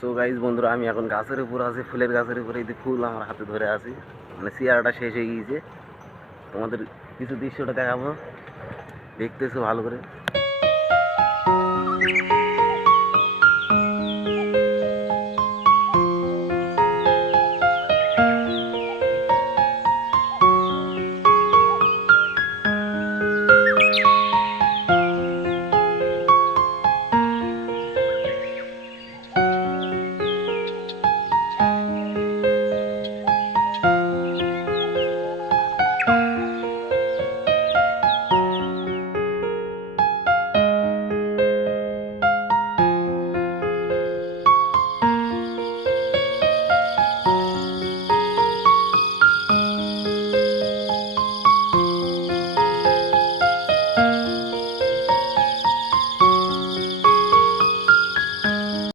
So guys বন্ধুরা, আমি এখন গাছের উপর আছি, ফুলের গাছের উপরে। এই ফুল আমার হাতে ধরে আছি, মানে চেয়ারটা শেষ হয়ে গিয়েছে। তোমাদের কিছু দৃশ্যটা দেখাবো, দেখতেছো ভালো করে।